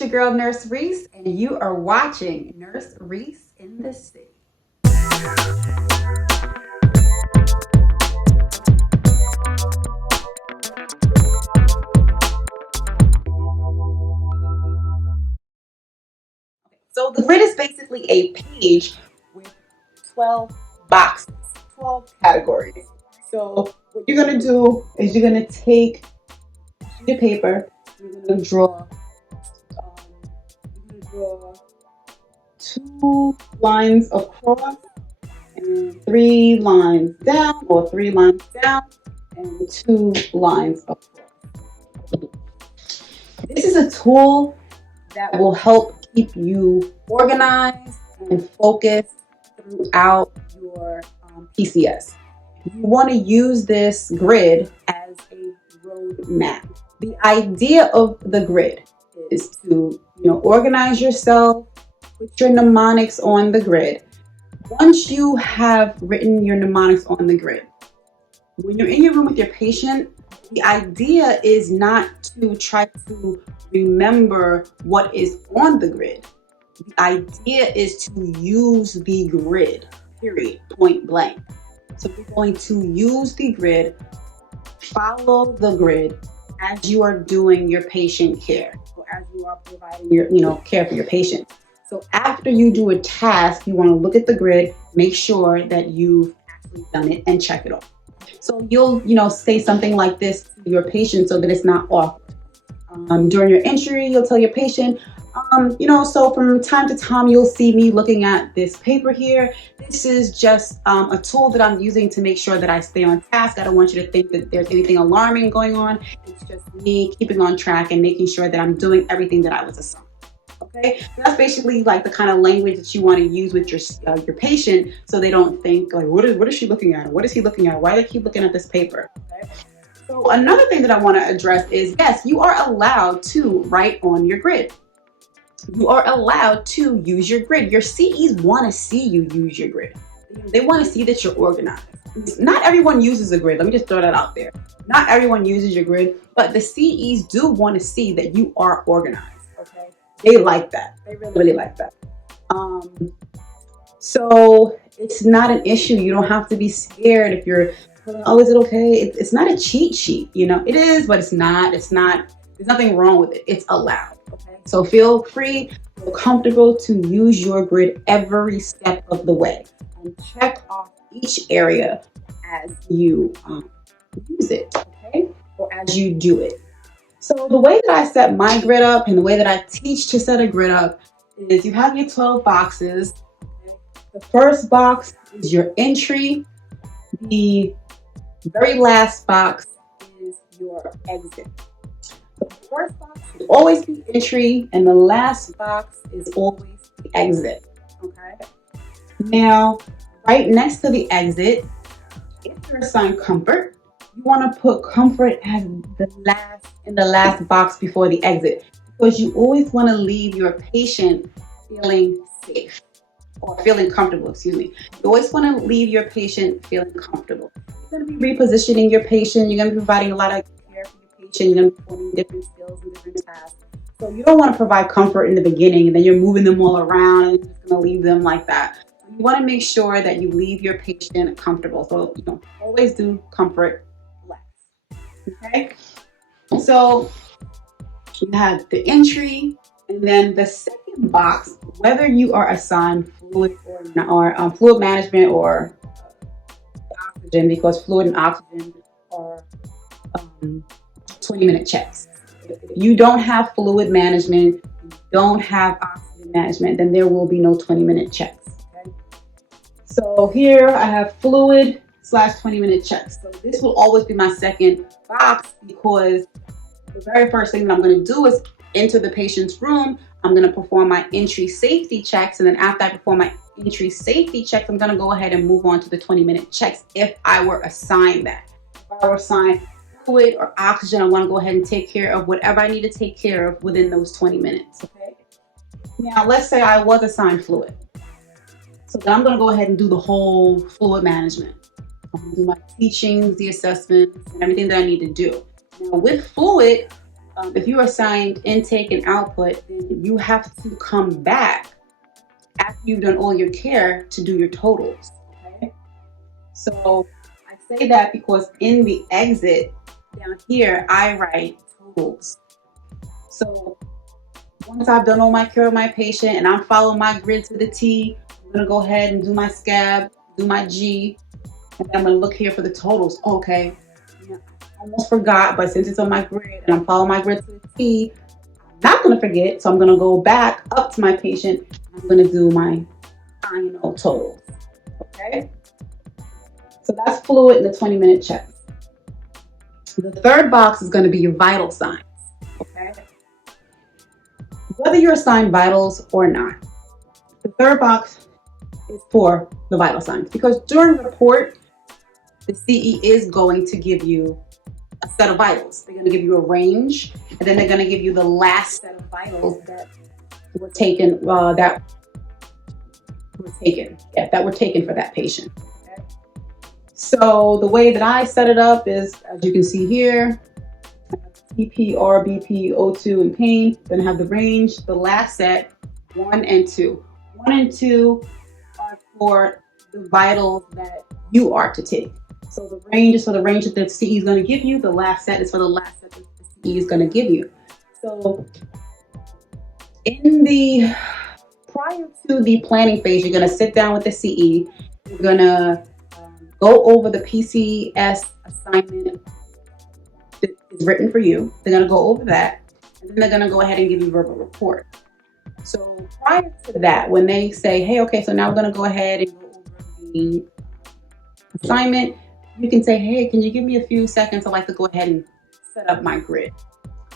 It's your girl, Nurse Reese, and you are watching Nurse Reese in the City. So the grid is basically a page with 12 boxes, 12 categories. So what you're going to do is you're going to take your paper, you're going to draw 2 lines across and 3 lines down, or 3 lines down and 2 lines across. This is a tool that will help keep you organized and focused throughout your PCS. You want to use this grid as a road map. The idea of the grid is to, organize yourself, put your mnemonics on the grid. Once you have written your mnemonics on the grid, when you're in your room with your patient, the idea is not to try to remember what is on the grid. The idea is to use the grid, period, point blank. So you're going to use the grid, follow the grid as you are doing your patient care, or as you are providing your care for your patient. So after you do a task, you want to look at the grid, make sure that you've actually done it, and check it off. So you'll say something like this to your patient so that it's not awkward. During your entry, you'll tell your patient, so from time to time, you'll see me looking at this paper here. This is just a tool that I'm using to make sure that I stay on task. I don't want you to think that there's anything alarming going on. It's just me keeping on track and making sure that I'm doing everything that I was assigned. Okay, so that's basically like the kind of language that you want to use with your patient, so they don't think like, what is she looking at? Or what is he looking at? Why do they keep looking at this paper? Okay. So another thing that I want to address is, yes, you are allowed to write on your grid. You are allowed to use your grid. Your CEs want to see you use your grid. They want to see that you're organized. Not everyone uses a grid. Let me just throw that out there. Not everyone uses your grid, but the CEs do want to see that you are organized. Okay. They like that. They really like that. So it's not an issue. You don't have to be scared if you're, oh, is it okay? It's not a cheat sheet. It is, but it's not. There's nothing wrong with it. It's allowed. Okay. So feel free, feel comfortable to use your grid every step of the way, and check off each area as you use it, okay? Or as you do it. So the way that I set my grid up and the way that I teach to set a grid up is you have your 12 boxes. Okay? The first box is your entry. The very last box is your exit. The first box will always be entry, and the last box is always the exit. Okay. Now, right next to the exit, if you're assigned comfort, you want to put comfort as in the last box before the exit, because you always want to leave your patient feeling safe, or feeling comfortable, excuse me. You always want to leave your patient feeling comfortable. You're going to be repositioning your patient. You're going to be providing a lot of care for your patient. You're going to be performing different skills and different tasks. So you don't want to provide comfort in the beginning and then you're moving them all around and you're just going to leave them like that. You want to make sure that you leave your patient comfortable. So always do comfort last. Okay? So you have the entry, and then the second box, whether you are assigned fluid or fluid management or oxygen, because fluid and oxygen are 20-minute checks. If you don't have fluid management, you don't have oxygen management, then there will be no 20-minute checks. Okay? So here I have fluid / 20-minute checks. So this will always be my second box, because the very first thing that I'm going to do is enter the patient's room. I'm going to perform my entry safety checks, and then after I perform my entry safety checks, I'm going to go ahead and move on to the 20-minute checks if I were assigned that. If I were assigned fluid or oxygen, I want to go ahead and take care of whatever I need to take care of within those 20 minutes. Okay. Now, let's say I was assigned fluid. So then I'm going to go ahead and do the whole fluid management. I'm going to do my teachings, the assessments, and everything that I need to do. Now, with fluid, if you assigned intake and output, then you have to come back after you've done all your care to do your totals. Okay? So I say that because in the exit down here, I write totals. So once I've done all my care of my patient and I'm following my grid to the T, I'm gonna go ahead and do my scab, do my G, and then I'm gonna look here for the totals. Okay, I almost forgot, but since it's on my grid and I'm following my grid to the T, I'm not gonna forget, so I'm gonna go back up to my patient. I'm gonna do my final totals. Okay, so that's fluid in the 20-minute checks. The third box is gonna be your vital signs. Okay, whether you're assigned vitals or not, the third box is for the vital signs, because during the report, the CE is going to give you a set of vitals. They're going to give you a range, and then they're going to give you the last set of vitals that were taken for that patient. Okay? So the way that I set it up is, as you can see here, TP, RBP, O2, and pain. Then have the range, the last set, 1 and 2. 1 and 2 are for the vitals that you are to take. So the range is for the range that the CE is going to give you. The last set is for the last set that the CE is going to give you. So prior to the planning phase, you're going to sit down with the CE. You're going to go over the PCS assignment that is written for you. They're going to go over that, and then they're going to go ahead and give you a verbal report. So prior to that, when they say, hey, okay, so now we're going to go ahead and go over the assignment, you can say, hey, can you give me a few seconds? I'd like to go ahead and set up my grid.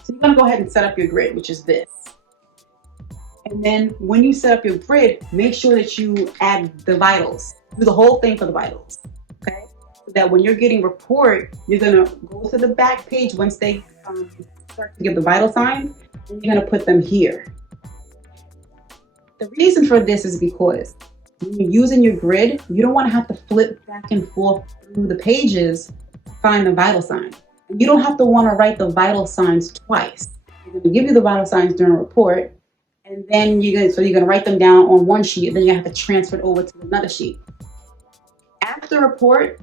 So you're going to go ahead and set up your grid, which is this. And then when you set up your grid, make sure that you add the vitals. Do the whole thing for the vitals. Okay? So that when you're getting report, you're going to go to the back page once they start to give the vital signs, and you're going to put them here. The reason for this is because when you're using your grid, you don't want to have to flip back and forth through the pages to find the vital sign. And you don't have to want to write the vital signs twice. They're going to give you the vital signs during a report, and then you're going to write them down on one sheet, and then you have to transfer it over to another sheet. After report,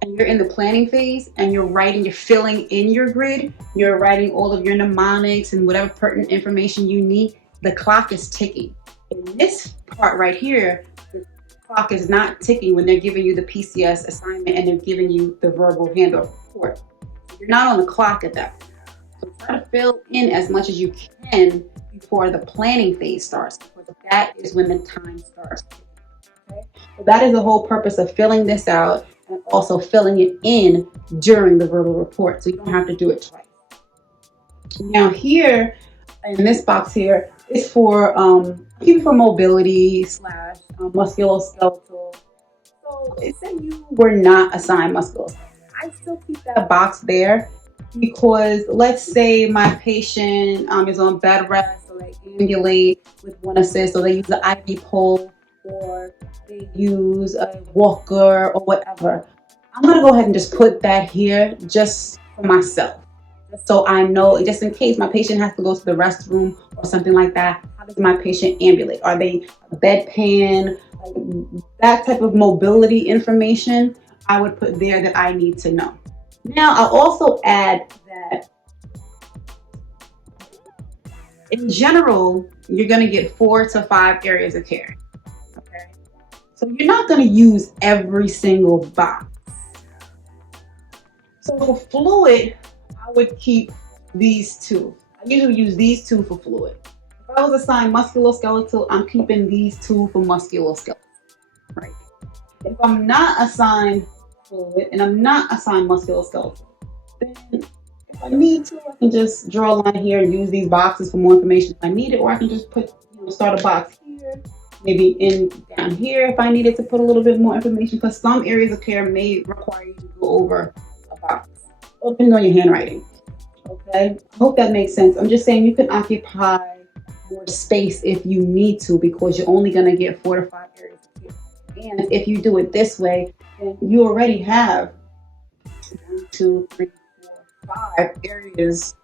and you're in the planning phase, and you're filling in your grid, you're writing all of your mnemonics and whatever pertinent information you need, the clock is ticking. In this part right here, the clock is not ticking when they're giving you the PCS assignment and they're giving you the verbal handoff report. You're not on the clock at that point. So try to fill in as much as you can before the planning phase starts, because that is when the time starts. Okay? So that is the whole purpose of filling this out, and also filling it in during the verbal report, so you don't have to do it twice. Now here, in this box here, is for even for mobility / musculoskeletal. So say you were not assigned musculoskeletal, I still keep that box there, because let's say my patient is on bed rest, so they ambulate with one assist, so they use the IV pole, or they use a walker or whatever. I'm gonna go ahead and just put that here just for myself. So I know, just in case my patient has to go to the restroom or something like that, how does my patient ambulate? Are they a bedpan? That type of mobility information I would put there that I need to know. Now, I'll also add that in general, you're going to get 4 to 5 areas of care. Okay? So you're not going to use every single box. So for fluid, I would keep these 2. I usually use these 2 for fluid. If I was assigned musculoskeletal, I'm keeping these 2 for musculoskeletal. Right? If I'm not assigned fluid and I'm not assigned musculoskeletal, then if I need to, I can just draw a line here and use these boxes for more information if I need it, or I can just start a box here, maybe down here if I needed to put a little bit more information, because some areas of care may require you to go over a box, depending on your handwriting. Okay, I hope that makes sense. I'm just saying you can occupy more space if you need to, because you're only going to get 4 to 5 areas of care. And if you do it this way, then you already have 1, 2, 3, 4, 5 areas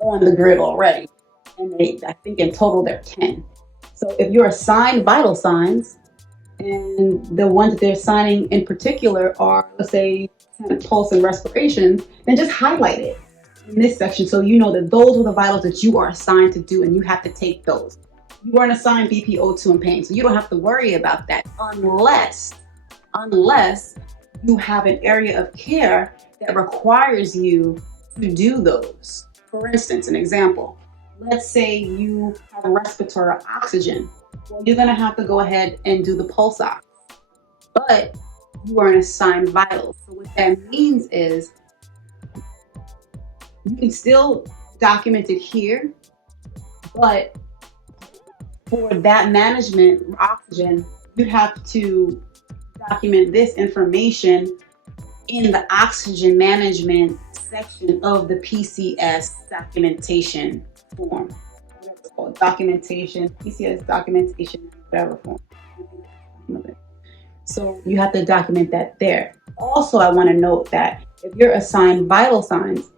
on the grid already. And I think in total they're 10. So if you're assigned vital signs, and the ones that they're assigning in particular are, let's say, pulse and respiration, then just highlight it in this section so you know that those are the vitals that you are assigned to do and you have to take those. You weren't assigned BP, O2, and pain, so you don't have to worry about that unless you have an area of care that requires you to do those. For instance, an example, let's say you have respiratory oxygen. Well, you're going to have to go ahead and do the pulse ox, but you aren't assigned vitals. So what that means is you can still document it here, but for that management oxygen, you have to document this information in the oxygen management section of the PCS documentation form. Whatever it's called, documentation, PCS documentation, whatever form. So you have to document that there. Also, I want to note that if you're assigned vital signs,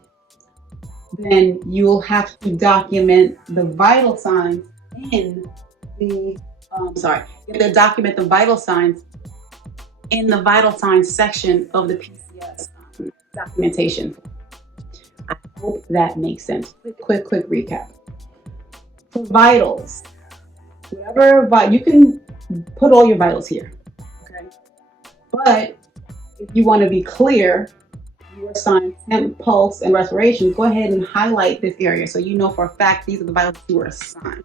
then you'll have to document the vital signs in the, you have to document the vital signs in the vital signs section of the PCS documentation. I hope that makes sense. Quick recap. For vitals, you can put all your vitals here, okay? But if you want to be clear, you assign temp, pulse, and respiration, go ahead and highlight this area so you know for a fact these are the vitals you were assigned.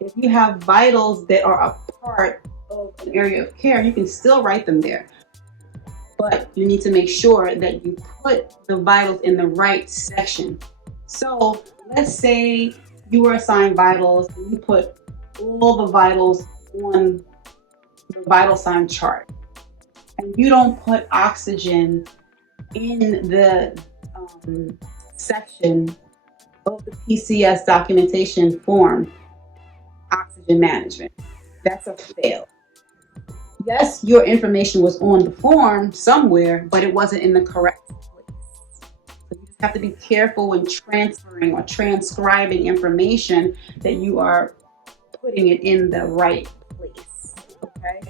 If you have vitals that are a part of an area of care, you can still write them there. But you need to make sure that you put the vitals in the right section. So let's say you were assigned vitals and you put all the vitals on the vital sign chart. And you don't put oxygen in the section of the PCS documentation form, oxygen management. That's a fail. Yes, your information was on the form somewhere, but it wasn't in the correct place. So you just have to be careful when transferring or transcribing information that you are putting it in the right place, okay?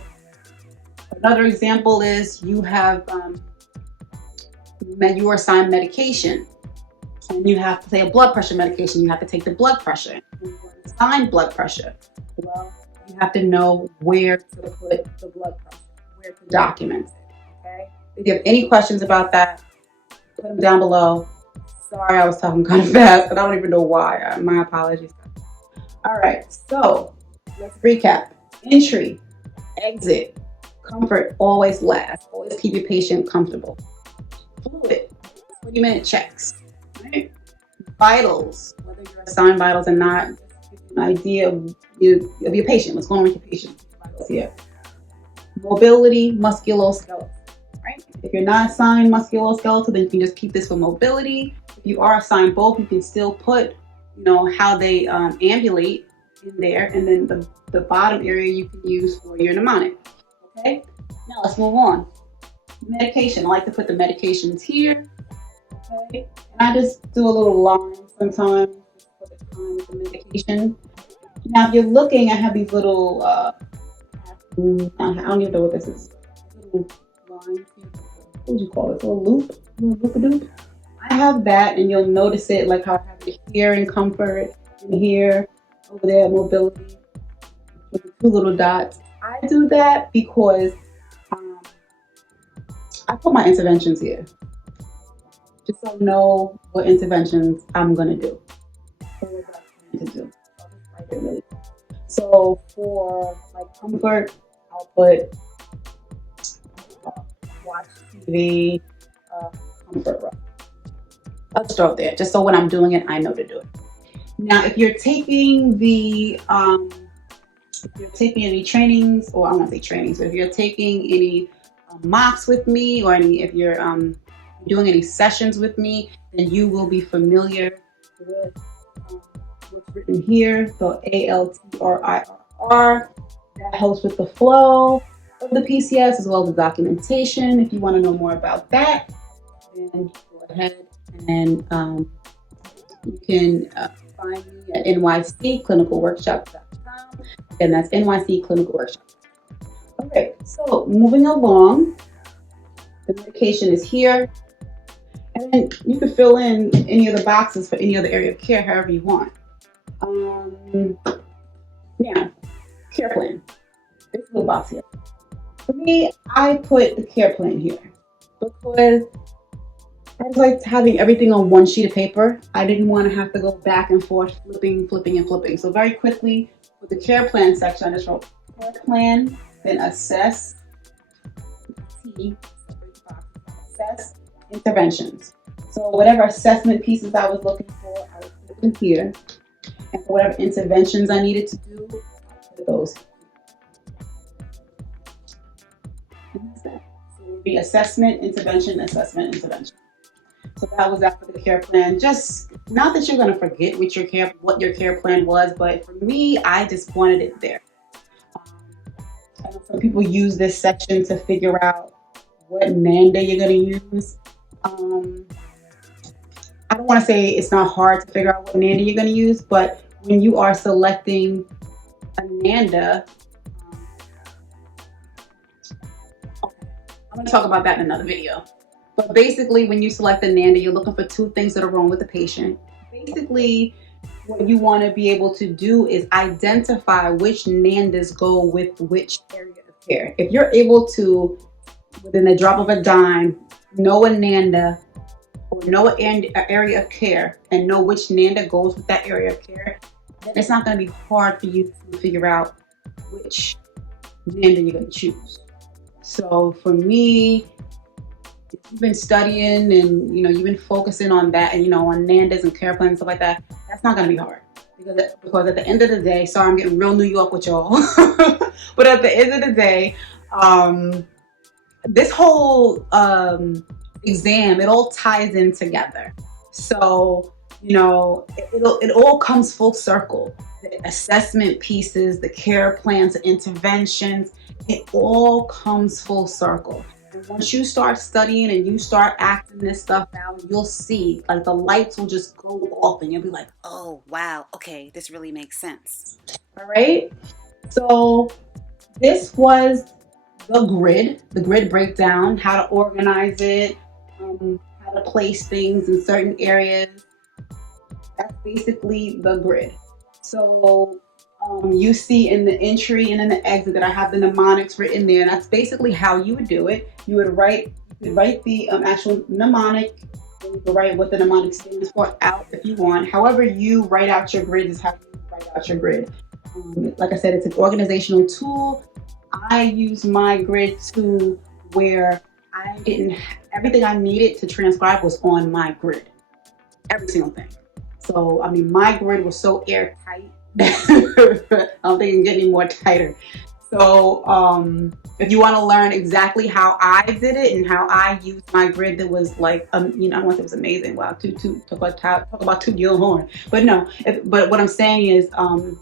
Another example is you have, you are assigned medication, and you have to say a blood pressure medication, you have to take the blood pressure. You are assigned blood pressure. Well, you have to know where to put the blood pressure, where to document it, okay? If you have any questions about that, put them down below. Sorry, I was talking kind of fast, but I don't even know why. My apologies. All right, so let's recap. Entry, exit, comfort, always last. Always keep your patient comfortable. Fluid, 20-minute checks, right? Vitals, whether you're assigned vitals or not, an idea of your patient, what's going on with your patient. Here. Mobility, musculoskeletal, right? If you're not assigned musculoskeletal, then you can just keep this for mobility. If you are assigned both, you can still put, how they ambulate in there, and then the bottom area you can use for your mnemonic. Okay, now let's move on. Medication, I like to put the medications here. Okay, and I just do a little line sometimes for the time of the medication. Now, if you're looking, I have these little, I don't even know what this is. Little lines. What would you call it? A little loop? Loop-a-doop? I have that, and you'll notice it like how I have it here in comfort, and here, over there, mobility, with the two little dots. I do that because I put my interventions here. Just so I know what interventions I'm going to do. Or what I'm going to do. So for like comfort, I'll put watch TV, comfort room. I'll just throw it there, just so when I'm doing it, I know to do it. Now, if you're taking any trainings, or I don't want to say trainings, but if you're taking any mocks with me, or if you're doing any sessions with me, then you will be familiar with what's written here. So ALTRIRR, that helps with the flow of the PCS as well as the documentation. If you want to know more about that, then go ahead and You can find me at nycclinicalworkshops.com. Again, that's nycclinicalworkshops. Okay, so moving along, the medication is here. And then you can fill in any of the boxes for any other area of care however you want. Now, care plan. This little box here. For me, I put the care plan here because I like having everything on one sheet of paper. I didn't want to have to go back and forth, flipping, and flipping. So very quickly, with the care plan section, I just wrote care plan, then assess, assess interventions. So whatever assessment pieces I was looking for, I would put them here. And for whatever interventions I needed to do, I put those. And that's that. So it would be assessment, intervention, assessment, intervention. So that was after the care plan. Just not that you're going to forget what your care plan was, but for me, I just wanted it there. I know some people use this section to figure out what NANDA you're going to use. I don't want to say it's not hard to figure out what NANDA you're going to use, but when you are selecting a NANDA, I'm going to talk about that in another video. But basically, when you select a NANDA, you're looking for two things that are wrong with the patient. Basically, what you want to be able to do is identify which NANDAs go with which area of care. If you're able to, within the drop of a dime, know a NANDA or know an area of care and know which NANDA goes with that area of care, then it's not going to be hard for you to figure out which NANDA you're going to choose. So for me, if you've been studying and you've been focusing on that and on NANDAs and care plans and stuff like that, that's not going to be hard because at the end of the day, sorry, I'm getting real New York with y'all, but at the end of the day, this whole exam, it all ties in together. So it all comes full circle. The assessment pieces, the care plans, the interventions, it all comes full circle. And once you start studying and you start acting this stuff out, you'll see, like, the lights will just go off and you'll be like, oh, wow, okay, this really makes sense. All right. So this was the grid breakdown, how to organize it, how to place things in certain areas. That's basically the grid. So you see in the entry and in the exit that I have the mnemonics written there. That's basically how you would do it. You would write the actual mnemonic, and you could write what the mnemonic stands for out if you want. However you write out your grid is how you write out your grid. Like I said, it's an organizational tool. I use my grid tool where everything I needed to transcribe was on my grid. Every single thing. So, I mean, my grid was so airtight. I don't think it can get any more tighter. So, if you want to learn exactly how I did it and how I used my grid, that was like, I want to say it was amazing. Wow, talk about toot your horn. But no, but what I'm saying is, I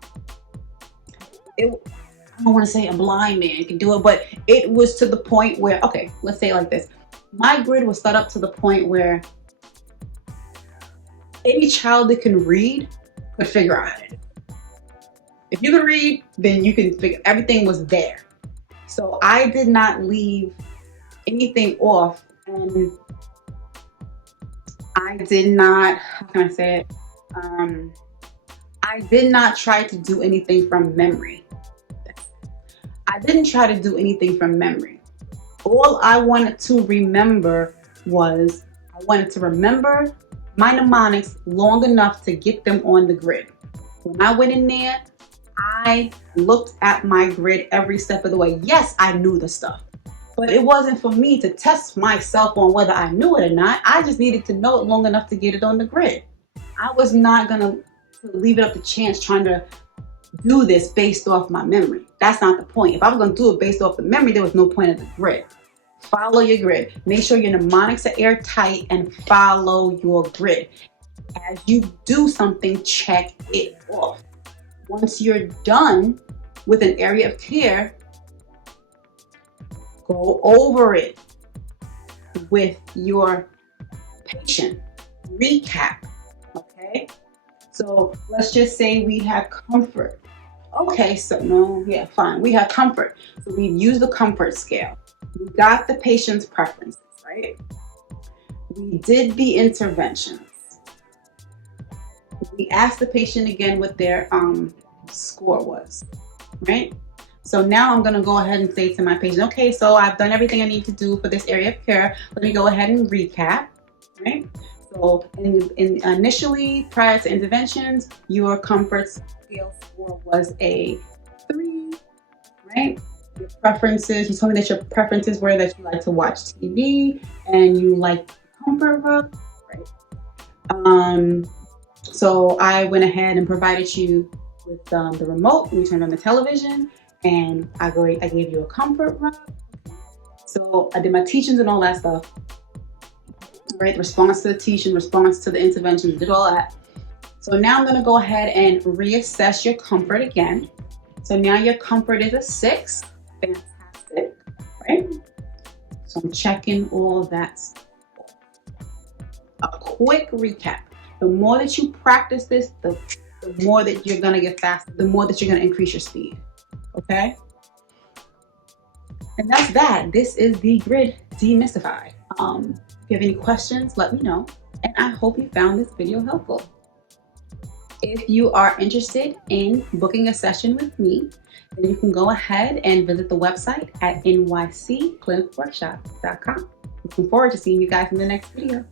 don't want to say a blind man can do it, but it was to the point where, okay, let's say it like this. My grid was set up to the point where any child that can read could figure out how to do it. If you can read, then you can figure, everything was there. So I did not leave anything off, and I did not, how can I say it? I did not try to do anything from memory. I didn't try to do anything from memory. All I wanted to remember was, I wanted to remember my mnemonics long enough to get them on the grid. When I went in there, I looked at my grid every step of the way. Yes, I knew the stuff, but it wasn't for me to test myself on whether I knew it or not. I just needed to know it long enough to get it on the grid. I was not going to leave it up to chance trying to do this based off my memory. That's not the point. If I was going to do it based off the memory, there was no point of the grid. Follow your grid. Make sure your mnemonics are airtight and follow your grid. As you do something, check it off. Once you're done with an area of care, go over it with your patient. Recap, okay? So let's just say we have comfort. Okay, so no, yeah, fine. We have comfort. So we've used the comfort scale. We got the patient's preferences, right? We did the interventions. We asked the patient again what their score was, right? So now I'm going to go ahead and say to my patient, okay, so I've done everything I need to do for this area of care. Let me go ahead and recap, right? So initially, prior to interventions, your comfort scale score was a 3, right? Your preferences, you told me that your preferences were that you like to watch TV and you like comfort rub, right? So I went ahead and provided you with the remote. We turned on the television and I gave you a comfort rub. So I did my teachings and all that stuff. Right, response to the teaching, response to the intervention, did all that. So now I'm going to go ahead and reassess your comfort again. So now your comfort is a 6. Fantastic, right? So I'm checking all of that. A quick recap. The more that you practice this, the more that you're going to get faster, the more that you're going to increase your speed. Okay? And that's that. This is the grid demystified. If you have any questions, let me know. And I hope you found this video helpful. If you are interested in booking a session with me, then you can go ahead and visit the website at nycclinicworkshop.com. Looking forward to seeing you guys in the next video.